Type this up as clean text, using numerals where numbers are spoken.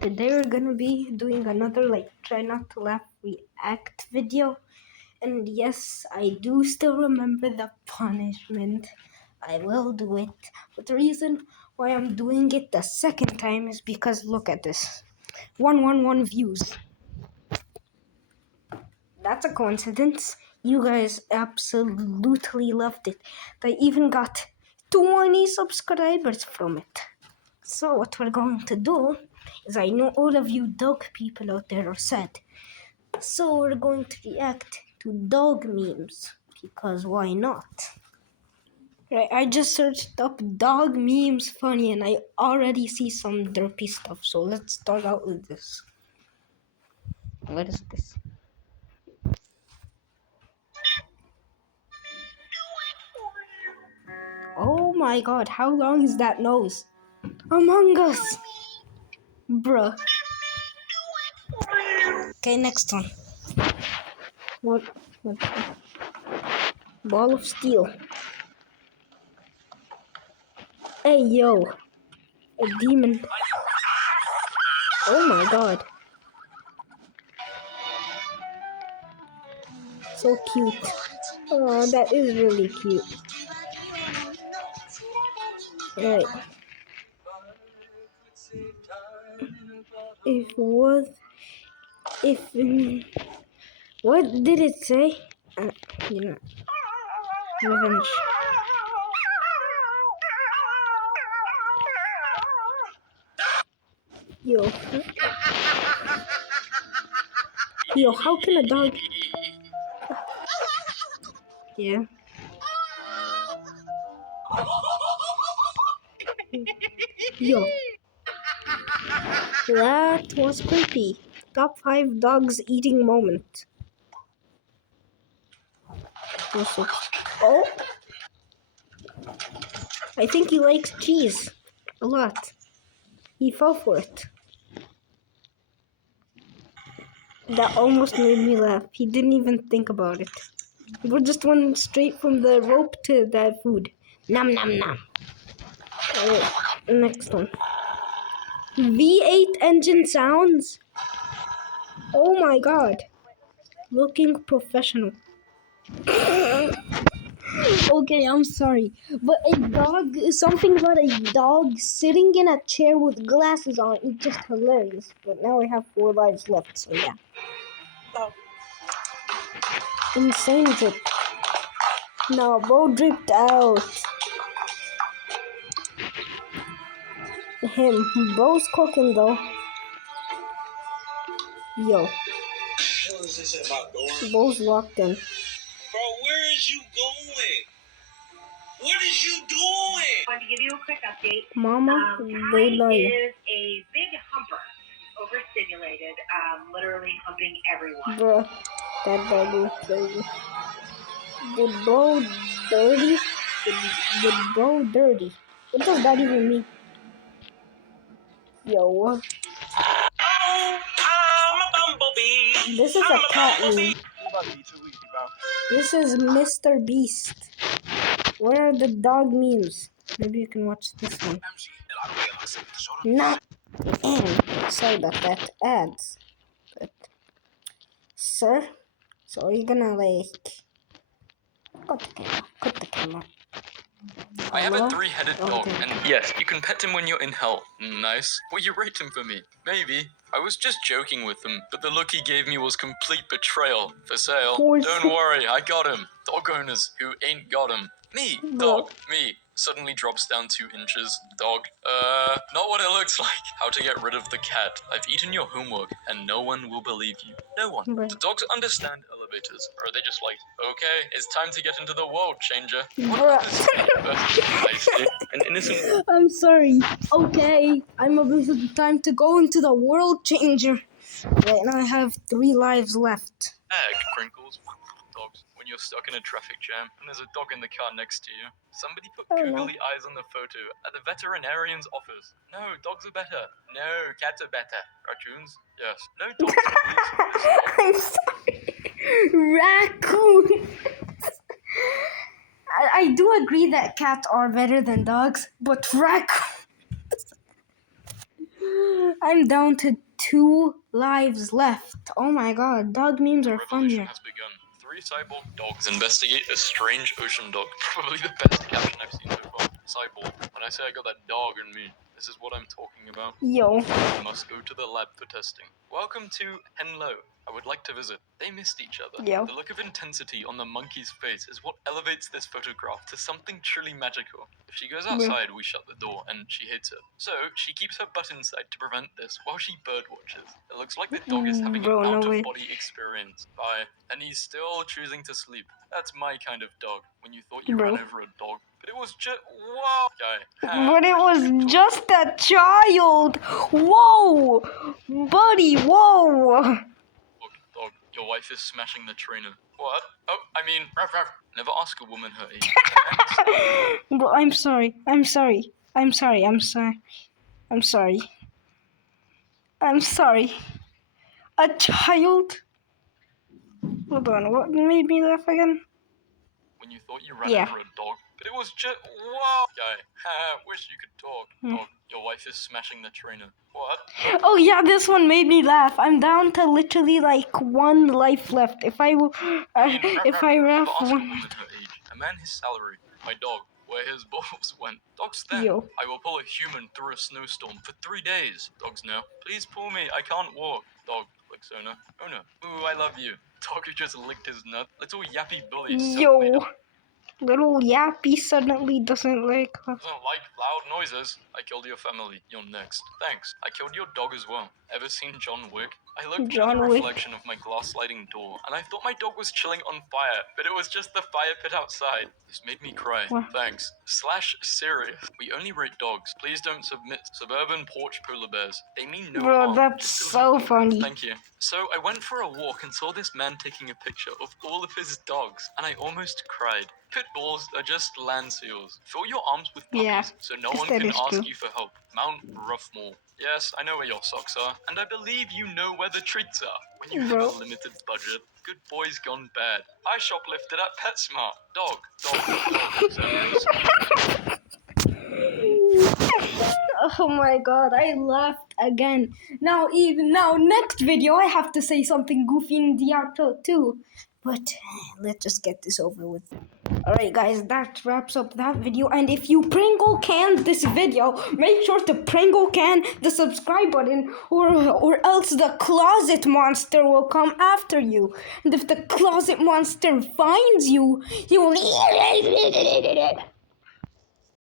Today we're gonna be doing another try not to laugh react video. And yes, I do still remember the punishment. I will do it. But the reason why I'm doing it the second time is because look at this. 111 views. That's a coincidence. You guys absolutely loved it. They even got 20 subscribers from it. So what we're going to do is, I know all of you dog people out there are sad. So we're going to react to dog memes, because why not? Right, I just searched up dog memes funny and I already see some derpy stuff. So let's start out with this. What is this? Oh my god, how long is that nose? Among Us! Bruh. Okay, next one. What? Ball of steel. Hey yo. A demon. Oh my god. So cute. Oh, that is really cute. Alright. What did it say? You know, revenge. Yo. Yo, how can a dog... Yeah. Yo. That was creepy. Top 5 dogs eating moment. Oh. I think he likes cheese. A lot. He fell for it. That almost made me laugh. He didn't even think about it. We just went straight from the rope to that food. Nom nom nom. Alright, next one. V8 engine sounds. Oh my god. Looking professional. Okay, I'm sorry. But something about a dog sitting in a chair with glasses on is just hilarious. But now we have 4 lives left, so yeah. Insane drip. No, Bo dripped out. Him. Bo's cooking though. Yo. What is this at my door? Bo's locked in. Bro, where is you going? What is you doing? I want to give you a quick update. Mama, they Ty lie. is a big humper, overstimulated, literally humping everyone. Bruh, that dog was crazy. Did Bo dirty? Did Bo dirty? What does that even mean? Yo. I'm a bumblebee. This is a cat meme. This is Mr. Beast. Where are the dog memes? Maybe you can watch this one. Not sorry about that ads. But sir, so are you gonna cut the camera. I have Hello? a 3-headed dog, and yes, you can pet him when you're in hell. Nice. Will you rate him for me? Maybe. I was just joking with him, but the look he gave me was complete betrayal. For sale. Don't worry, I got him. Dog owners who ain't got him. Me, dog, me. Suddenly drops down 2 inches. Dog. Not what it looks like. How to get rid of the cat. I've eaten your homework, and no one will believe you. No one. Do dogs understand elevators? Or are they just like, okay, it's time to get into the world changer? What about this I see an innocent... I'm sorry. Okay, I'm about time to go into the world changer. Right now I have 3 lives left. Egg crinkles. Dogs. When you're stuck in a traffic jam and there's a dog in the car next to you. Somebody put googly eyes on the photo at the veterinarian's office. No, dogs are better. No, cats are better. Raccoons? Yes. No, dogs are I'm sorry. Raccoon. I do agree that cats are better than dogs, but raccoons. I'm down to 2 lives left. Oh my god, dog memes are fun Revolution here. has begun. 3 cyborg dogs investigate a strange ocean dog. Probably the best caption I've seen so far. Cyborg. When I say I got that dog in me, this is what I'm talking about. Yo. We must go to the lab for testing. Welcome to Henlo. I would like to visit. They missed each other. Yo. The look of intensity on the monkey's face is what elevates this photograph to something truly magical. If she goes outside, we shut the door, and she hates it. So, she keeps her butt inside to prevent this while she bird watches. It looks like the dog is having Bro, an no way. out-of-body experience. Bye. And he's still choosing to sleep. That's my kind of dog. When you thought you Bro. ran over a dog, but it was just... Wow! Guy. But it was just a child! Whoa! Buddy, whoa! Dog, your wife is smashing the trainer. What? Oh, I mean, ruff, ruff. Never ask a woman her age. Bro, I'm sorry. I'm sorry. I'm sorry. I'm sorry. I'm sorry. I'm sorry. A child? Hold on, what made me laugh again? When you thought you ran Yeah. over a dog, but it was just... Wow! Guy, wish you could talk. Dog, your wife is smashing the trainer. What? Oh yeah, this one made me laugh. I'm down to literally like 1 life left. If I if I Never ref ask a one. woman her age. A man his salary. My dog, where his balls went. Dogs then. Yo. I will pull a human through a snowstorm for 3 days. Dogs now. Please pull me. I can't walk. Dog, licks owner. Owner. Ooh, I love you. Dog who just licked his nut. Little yappy bully. Yo. Little Yappy suddenly doesn't like her. Doesn't like loud noises. I killed your family. You're next. Thanks. I killed your dog as well. Ever seen John Wick? I looked John through the Wick. reflection of my glass sliding door, and I thought my dog was chilling on fire, but it was just the fire pit outside. This made me cry. What? Thanks. / serious. We only rate dogs. Please don't submit suburban porch polar bears. They mean no Bro, harm. that's Just so funny. Thank you. So I went for a walk and saw this man taking a picture of all of his dogs, and I almost cried. Pit bulls are just land seals. Fill your arms with puppies Yeah, so no yes, one that can is ask true. you for help. Mount Roughmore. Yes, I know where your socks are, and I believe you know where the treats are. When you Bro. have a limited budget, good boys gone bad. I shoplifted at PetSmart. Dog, serious. Oh my god, I laughed again. Now, next video, I have to say something goofy in the outro too. But let's just get this over with. Alright guys, that wraps up that video. And if you Pringle can this video, make sure to Pringle can the subscribe button, or else the closet monster will come after you. And if the closet monster finds you, he will